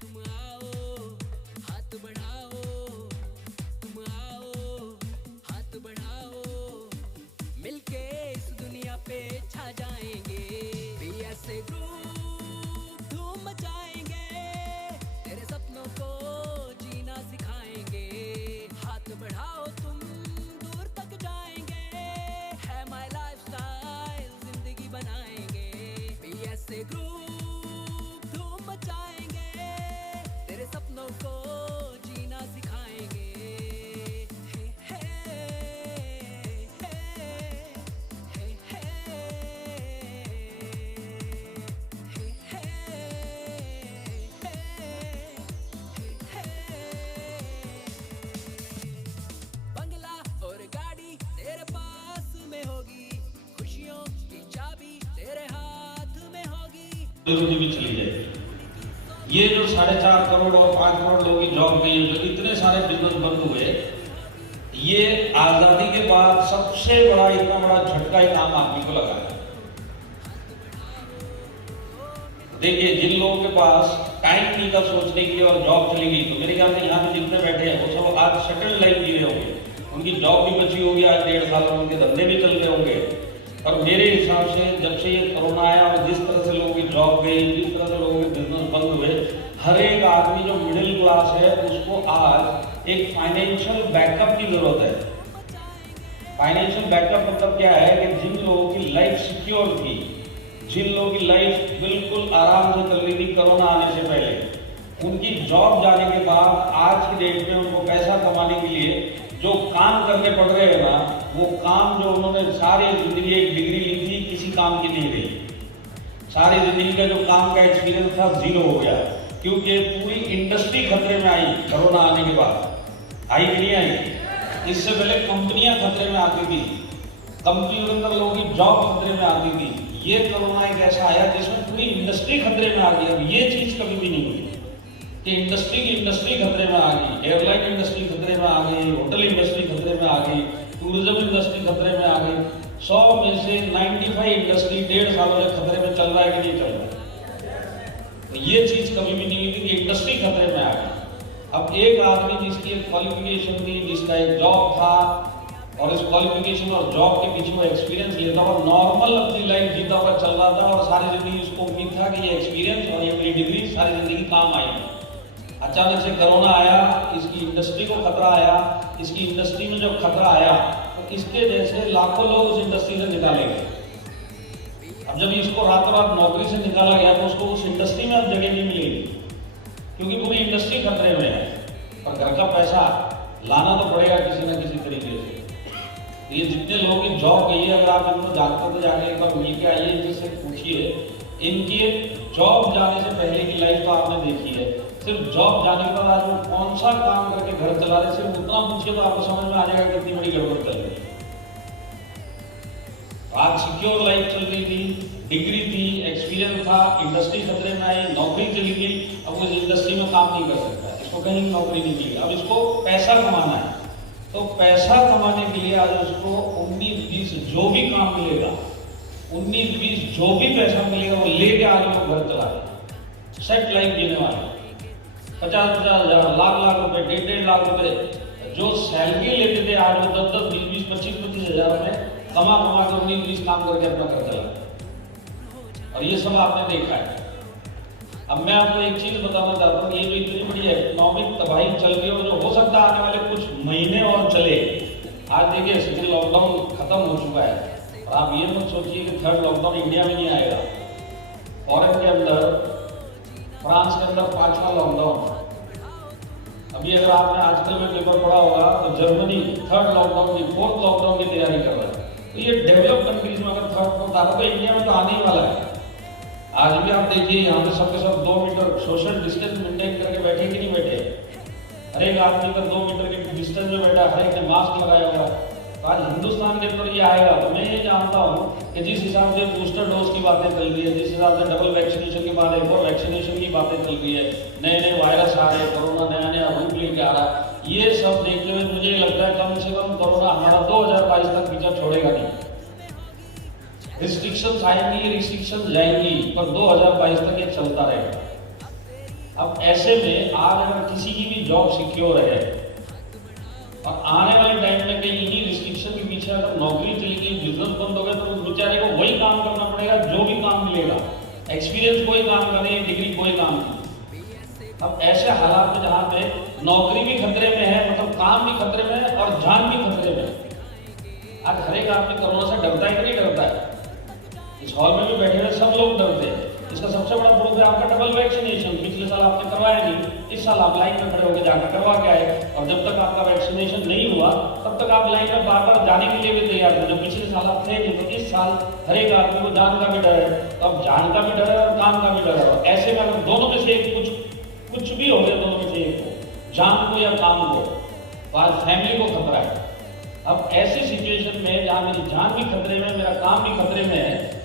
तुम आओ, हाथ बढ़ाओ, तुम आओ, हाथ बढ़ाओ, मिलके इस दुनिया पे छा जाएंगे। ऐसे ग्रुप धूम मचाएंगे, तेरे सपनों को जीना सिखाएंगे। हाथ बढ़ाओ तुम दूर तक जाएंगे, है माय लाइफस्टाइल जिंदगी बनाएंगे। ऐसे ग्रुप धूम मचाएंगे, तेरे सपनों को जीना सिखाएंगे। हे हे हे हे बंगला और गाड़ी तेरे पास में होगी, खुशियों की चाबी तेरे हाथ में होगी। रोजी भी चली जाएगी। ये जो 4.5 करोड़ और 5 करोड़ लोगों की जॉब गई, जो इतने सारे बिजनेस बंद हुए, ये आजादी के बाद सबसे बड़ा इतना बड़ा झटका ही नाम आदमी को लगा है। देखिए, जिन लोगों के पास टाइम नहीं था सोचने के लिए और जॉब चली गई, तो मेरे ख्याल से यहाँ पे जितने बैठे हैं वो सब आज सेटल्ड लाइफ जी रहे होंगे, उनकी जॉब भी बची होगी, आज 1.5 साल में उनके धंधे भी चल रहे होंगे। और मेरे हिसाब से जब से ये कोरोना आया और जिस तरह से लोगों की जॉब गई, जिस तरह से लोगों के बिजनेस बंद हुए, हर एक आदमी जो मिडिल क्लास है उसको आज एक फाइनेंशियल बैकअप की जरूरत है। फाइनेंशियल बैकअप मतलब क्या है कि जिन लोगों की लाइफ सिक्योर थी, जिन लोगों की लाइफ बिल्कुल आराम से चल रही थी कोरोना आने से पहले, उनकी जॉब जाने के बाद आज की डेट में उनको पैसा कमाने के लिए जो काम करने पड़ रहे हैं ना, वो काम जो उन्होंने सारी जिंदगी एक डिग्री ली थी किसी काम की नहीं रही। सारी जिंदगी का जो काम का एक्सपीरियंस था जीरो हो गया, क्योंकि पूरी इंडस्ट्री खतरे में आई कोरोना आने के बाद। आई कि नहीं आई? इससे पहले कंपनियां खतरे में आती थी, कंपनियों के अंदर लोगों की जॉब खतरे में आती थी। ये कोरोना एक ऐसा आया जिसमें पूरी इंडस्ट्री खतरे में आ गई। अब ये चीज कभी भी नहीं हुई कि इंडस्ट्री खतरे में आ गई, एयरलाइन इंडस्ट्री खतरे में आ गई, होटल इंडस्ट्री खतरे में आ गई, टूरिज्म इंडस्ट्री खतरे में आ गई। 100 में से 95 इंडस्ट्री 1.5 सालों से खतरे में चल रहा है कि नहीं चल रहा है। तो ये चीज कभी भी नहीं हुई थी कि इंडस्ट्री खतरे में आ गई। अब एक आदमी जिसकी एक क्वालिफिकेशन थी, जिसका एक जॉब था, और इस क्वालिफिकेशन और जॉब के पीछे वो एक्सपीरियंस लेता हुआ नॉर्मल अपनी लाइफ जीता हुआ चल रहा था, और सारी जिंदगी उसको उम्मीद था कि ये एक्सपीरियंस और ये मेरी डिग्री सारी जिंदगी काम आएगी। अचानक से कोरोना आया, इसकी इंडस्ट्री को खतरा आया। इसकी इंडस्ट्री में जब खतरा आया तो इसके जैसे लाखों लोग उस इंडस्ट्री से निकाले गए। अब जब इसको रातों रात नौकरी से निकाला गया तो उसको उस इंडस्ट्री में अब जगह नहीं मिलेगी, क्योंकि पूरी इंडस्ट्री खतरे में है। और घर का पैसा लाना तो पड़ेगा किसी न किसी तरीके से। ये जितने लोगों की जॉब गई है, अगर आप इनको जानते तो जाके एक बार मिल के आइए, इनसे पूछिए, इनकी जॉब जाने से पहले की लाइफ तो आपने देखी है। सिर्फ जॉब जाने के बाद आज वो कौन सा काम करके घर चला रहे, सिर्फ उतना पूछिए तो आपको समझ में आ जाएगा कितनी बड़ी गड़बड़ चल रही है। आज सिक्योर लाइफ चल रही थी, डिग्री थी, एक्सपीरियंस था, इंडस्ट्री खतरे में आई, नौकरी चली गई। अब वो इंडस्ट्री में काम नहीं कर सकता, इसको कहीं नौकरी नहीं मिली। अब इसको पैसा कमाना है, तो पैसा कमाने के लिए आज उसको 19-20 जो भी काम मिलेगा, 19-20 जो भी पैसा मिलेगा वो लेके आज लोग घर चला रहे, सेट लाइफ जीने वाले। 50-50 हजार, लाख रुपए, 1.5 लाख रुपए जो सैलरी लेते थे, आज वो 10-10, 20-20, 25-25 हजार रुपए कमा के 19-20 काम करके अपना घर चला। और ये सब आपने देखा है। अब मैं आपको एक चीज बताना चाहता हूँ, ये जो इतनी बड़ी इकोनॉमिक तबाही चल रही है, जो हो सकता है आने वाले कुछ महीने और चले। आज देखिए सेकेंड लॉकडाउन खत्म हो चुका है, और आप ये मत सोचिए कि थर्ड लॉकडाउन इंडिया में नहीं आएगा। फॉरेन के अंदर, फ्रांस के अंदर 5वां लॉकडाउन। अभी अगर आपने आजकल में पेपर पढ़ा होगा तो जर्मनी थर्ड लॉकडाउन की, 4th लॉकडाउन की तैयारी कर रहा है। तो ये डेवलप कंट्रीज में अगर थर्ड होता है तो इंडिया में तो आने ही वाला है। आज भी आप देखिए यहाँ पे सबके सब 2 मीटर सोशल डिस्टेंस मेंटेन करके बैठे कि नहीं बैठे। हर एक आदमी का 2 मीटर के डिस्टेंस में बैठा, हर एक ने मास्क लगाया हुआ। तो आज हिंदुस्तान के अंदर ये आएगा। तो मैं ये जानता हूँ कि जिस हिसाब से बूस्टर डोज की बातें चल रही है, जिस हिसाब से डबल वैक्सीनेशन के बाद एक और वैक्सीनेशन की बातें चल रही है, नए नए वायरस आ रहे हैं, कोरोना नया नया रूप लेके आ रहा है, ये सब देखते हुए मुझे लगता है कम से कम कोरोना हमारा 2022 तक पीछा छोड़ेगा नहीं। रिस्ट्रिक्शंस आएंगी, रिस्ट्रिक्शंस जाएंगी, पर 2022 तक ये चलता रहेगा। अब ऐसे में आज अगर किसी की भी जॉब सिक्योर है और आने वाले टाइम में कहीं इन्हीं रिस्ट्रिक्शन के पीछे अगर नौकरी चली गई, बिजनेस बंद हो गया, तो उस बेचारे को वही काम करना पड़ेगा जो भी काम मिलेगा। एक्सपीरियंस कोई काम करे, डिग्री कोई काम नहीं। अब ऐसे हालात में जहाँ पे नौकरी भी खतरे में है, मतलब काम भी खतरे में है और जान भी खतरे में है। आज हर एक आदमी कोरोना से डरता है कि नहीं डरता है? इस हॉल में भी बैठे हुए सब लोग डरते हैं। इसका सबसे बड़ा प्रूफ है आपका डबल वैक्सीनेशन। पिछले साल आपने करवाया नहीं, इस साल आप लाइन में खड़े होकर जाकर करवा के आए, और जब तक आपका वैक्सीनेशन नहीं हुआ तब तक आप लाइन में बार बार जाने के लिए भी तैयार थे। जो पिछले साल आप थे नहीं, तो इस साल हर एक आदमी को जान का भी डर है। तो अब जान का भी डर है और काम का भी डर है। ऐसे में अगर दोनों में से कुछ भी हो गया, दोनों में से एक को, जान को या काम को, तो आज फैमिली को खतरा है। अब ऐसी सिचुएशन में जहां मेरी जान भी खतरे में, मेरा काम भी खतरे में है,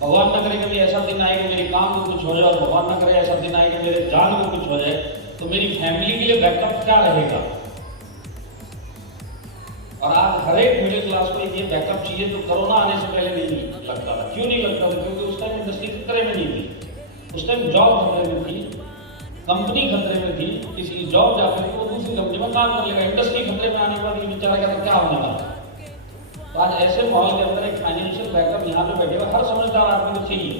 भगवान न करे कभी ऐसा दिन आए कि मेरे काम को कुछ हो जाए, और भगवान न करे ऐसा दिन आए कि मेरे जान को कुछ हो जाए, तो मेरी फैमिली के लिए बैकअप क्या रहेगा? और आज हर एक मिडिल क्लास को ये बैकअप चाहिए। तो कोरोना आने से पहले नहीं लगता था। क्यों नहीं लगता था? क्योंकि उस टाइम इंडस्ट्री खतरे में नहीं थी, उस टाइम जॉब खतरे में थी, कंपनी खतरे में थी। किसी की जॉब जाकर वो दूसरी कंपनी में काम कर लेगा। इंडस्ट्री खतरे में आने के बाद ये बेचारा कहता क्या होने वाला। तो आज ऐसे माहौल के अंदर एक फाइनेंशियल बैकअप यहाँ पे बैठे हुए हर समझदार आदमी को चाहिए।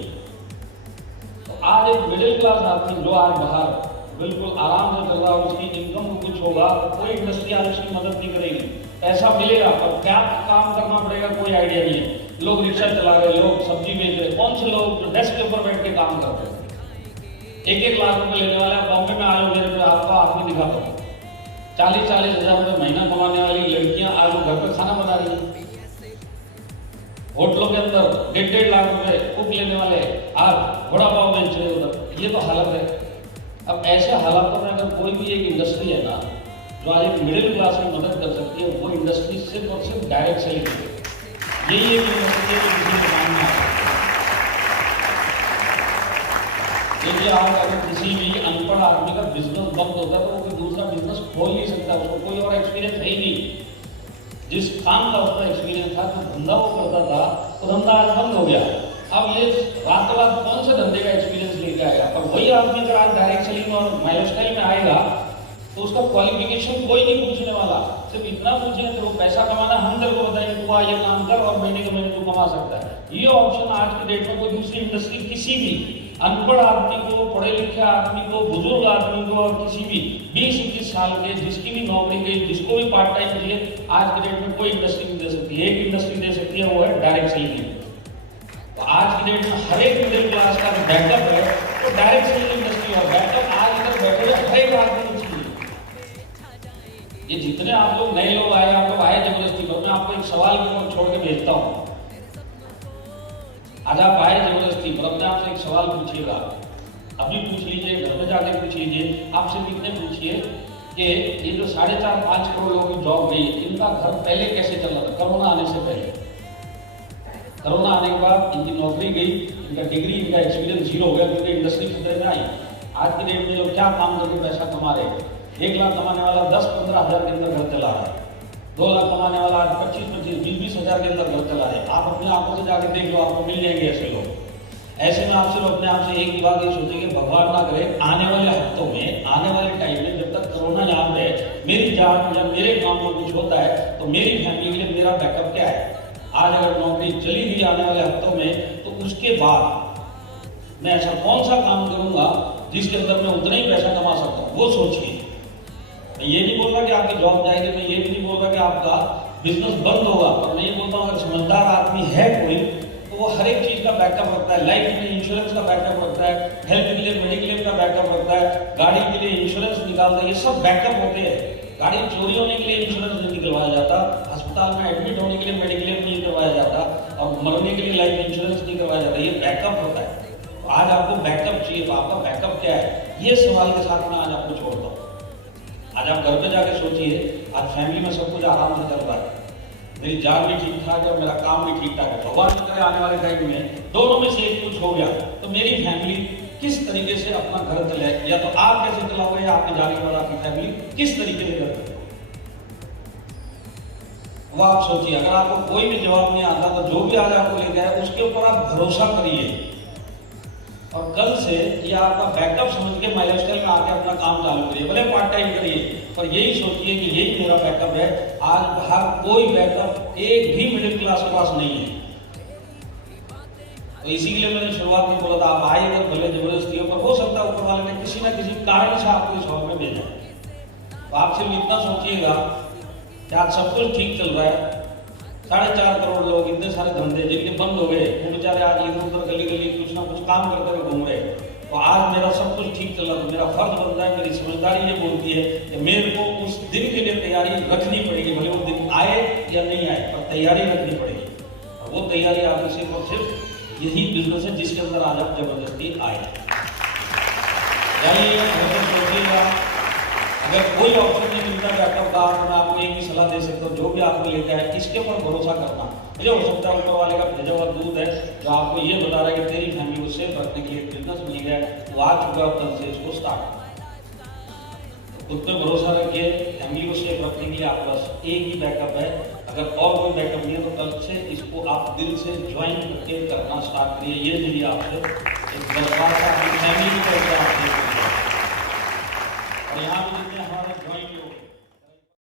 तो आज एक मिडिल क्लास आदमी जो आज बाहर बिल्कुल आराम से चल रहा है, उसकी इनकम को कुछ होगा, कोई इंडस्ट्री आज उसकी मदद नहीं करेगी। पैसा मिलेगा और क्या काम करना पड़ेगा कोई आइडिया नहीं है। लोग रिक्शा चला रहे, लोग सब्जी बेच रहे, कौन से लोग डेस्क के ऊपर बैठ के काम करते हैं। 1-1 लाख रुपए लेने वाला बॉम्बे में आज मेरे पे आपका आदमी दिखाता हूँ। 40-40 हजार रुपए महीना कमाने वाली लड़कियां आज घर पर खाना बना रही है। होटलों के अंदर 1.5 लाख रुपए कुक लेने वाले आज बड़ा पाव बेच रहे उधर। ये तो हालत है। अब ऐसे हालातों में अगर कोई भी एक इंडस्ट्री है ना जो आज एक मिडिल क्लास की मदद कर सकती है, वो इंडस्ट्री सिर्फ और सिर्फ डायरेक्ट सेलिंग है। यही एक इंडस्ट्री है जो किसी दुकान में है। देखिए आज अगर किसी भी अनपढ़ आदमी का बिजनेस बंद होता है तो वो कोई दूसरा बिजनेस खोल नहीं सकता। उसको कोई और एक्सपीरियंस है ही नहीं। जिस काम का उसका एक्सपीरियंस था, जो धंधा वो करता था, वो धंधा आज बंद हो गया। अब ये रातों रात कौन से धंधे का एक्सपीरियंस लेकर आएगा? और वही आदमी अगर आज डायरेक्ट सेलिंग और लाइफस्टाइल में आएगा तो उसका क्वालिफिकेशन कोई नहीं पूछने वाला। सिर्फ इतना पूछे तो पैसा कमाना, हम तेरे को बताएंगे तू ये काम कर और महीने के महीने तू कमा सकता है। ये ऑप्शन आज की डेट में कोई दूसरी इंडस्ट्री किसी भी अनपढ़ आदमी को, पढ़े लिखे आदमी को, बुजुर्ग आदमी को और किसी भी 20-21 साल के जिसकी भी नौकरी गई, जिसको भी पार्ट टाइम चाहिए, आज की डेट में कोई इंडस्ट्री नहीं दे सकती। एक इंडस्ट्री दे सकती है, वो है डायरेक्ट सेलिंग। तो आज की डेट में हर एक मिडिल क्लास का बैकअप है तो डायरेक्ट सेलिंग इंडस्ट्री है। बैकअप आज इधर बैठे हुए हर एक आदमी को चाहिए। ये जितने आप लोग नए लोग आए, आप लोग आए जबरदस्ती पर, मैं आपको एक सवाल छोड़ के भेजता हूँ। आज आप आए जबरदस्ती पर, अपने आपसे एक सवाल पूछिएगा, अभी पूछ लीजिए, घर में जाके पूछ लीजिए, आपसे इतने पूछिए कि ये जो 4.5-5 करोड़ लोगों की जॉब गई, इनका घर पहले कैसे चल रहा था कोरोना आने से पहले? कोरोना आने के बाद इनकी नौकरी गई, इनका डिग्री, इनका एक्सपीरियंस 0 हो गया क्योंकि इंडस्ट्री खतरे में आई। आज की डेट में जो क्या काम करके पैसा कमा रहे हैं, 1 लाख कमाने वाला 10-15 हजार के अंदर घर चला रहा है, 2 लाख कमाने वाला 25-25, 20-20 हजार के अंदर घर चला रहे हैं। आप अपने आंखों से जाके देख लो, आपको मिल जाएंगे ऐसे लोग। ऐसे में आप सिर्फ अपने आप से एक ही बात ये सोचेंगे, भगवान ना करे आने वाले हफ्तों में, आने वाले टाइम में जब तक कोरोना यहाँ पे मेरी जान या मेरे काम में कुछ होता है तो मेरी फैमिली के लिए मेरा बैकअप क्या है? आज अगर नौकरी चली गई आने वाले हफ्तों में, तो उसके बाद मैं ऐसा कौन सा काम करूंगा जिसके अंदर मैं उतना ही पैसा कमा सकता हूँ, वो सोचिए। मैं ये नहीं बोल रहा कि आपकी जॉब जाएगी, मैं ये भी नहीं बोल रहा कि आपका बिजनेस बंद होगा, पर मैं ये बोलता हूँ अगर समझदार आदमी है कोई तो वो हर एक चीज का बैकअप रखता है। लाइफ में इंश्योरेंस का बैकअप रखता है, हेल्थ के लिए मेडिक्लेम का बैकअप रखता है, गाड़ी के लिए इंश्योरेंस निकालता है। ये सब बैकअप होते हैं। गाड़ी चोरी होने के लिए इंश्योरेंस नहीं निकलवाया जाता, अस्पताल में एडमिट होने के लिए मेडिक्लेम नहीं करवाया जाता, और मरने के लिए लाइफ इंश्योरेंस नहीं करवाया जाता। ये बैकअप होता है। तो आज आपको बैकअप चाहिए, तो आपका बैकअप क्या है? ये सवाल के साथ मैं आज आपको छोड़ता हूँ। आज आप घर पे जाके सोचिए, आज फैमिली में सब कुछ आराम से चल रहा है, मेरी जान भी ठीक ठाक है, मेरा काम भी ठीक ठाक है। भगवान न करे आने वाले टाइम में दोनों में से एक कुछ हो गया तो मेरी फैमिली किस तरीके से अपना घर चले, या तो आप कैसे चलाओगे या आपके जाने के बाद आपकी फैमिली किस तरीके से करते हो, वो आप सोचिए। अगर आपको कोई भी जवाब नहीं आता तो जो भी आज आपको लेके आए उसके ऊपर आप भरोसा करिए। और कल से ये आपका बैकअप समझ के माइलस्टाइल में आके अपना काम चालू करिए, भले पार्ट टाइम करिए, पर यही सोचिए कि यही मेरा बैकअप है। आज बाहर कोई बैकअप एक भी मिडिल क्लास के पास नहीं है। तो इसी के लिए मैंने शुरुआत में बोला था, आप आएगा भले जबरदस्ती हो, पर हो सकता है ऊपर वाले ने किसी ना किसी कारण से आपको इस हॉल में भेजा। तो आप सिर्फ इतना सोचिएगा कि आज सब कुछ ठीक चल रहा है। 4.5 करोड़ लोग, इतने सारे धंधे जिनके बंद हो गए, वो बेचारे आज इधर उधर गली गली कुछ ना कुछ काम करते हुए घूम रहे। तो आज मेरा सब कुछ ठीक चल रहा, तो मेरा फर्ज बनता है, मेरी समझदारी ये बोलती है कि मेरे को उस दिन के लिए तैयारी रखनी पड़ेगी, भले वो दिन आए या नहीं आए, पर तैयारी रखनी पड़ेगी। और वो तैयारी आपकी सिर्फ और सिर्फ यही बिजनेस है जिसके अंदर आज आप जबरदस्ती आए। सोचिएगा, अगर कोई ऑप्शन नहीं मिलता बैकअप का, तो मैं आपको एक ही सलाह दे सकता हूँ, जो भी आपको लेकर है इसके ऊपर भरोसा करना। मुझे हो सकता है ऊपर वाले का भेजा हुआ दूध है जो आपको ये बता रहा है कि तेरी फैमिली को सेफ रखने के लिए बिजनेस मिल गया है, तो आज चुका कल से इसको स्टार्ट। खुद पे भरोसा रखिए, फैमिली को सेफ रखने के लिए आपके पास एक ही बैकअप है। अगर और कोई बैकअप नहीं है तो कल से इसको आप दिल से ज्वाइन करके करना स्टार्ट करिए। ये मेरी आपसे एक दरख्वास्त है, अपनी फैमिली की तरफ से आपसे। और यहाँ पे जितने हमारे ज्वाइन लोग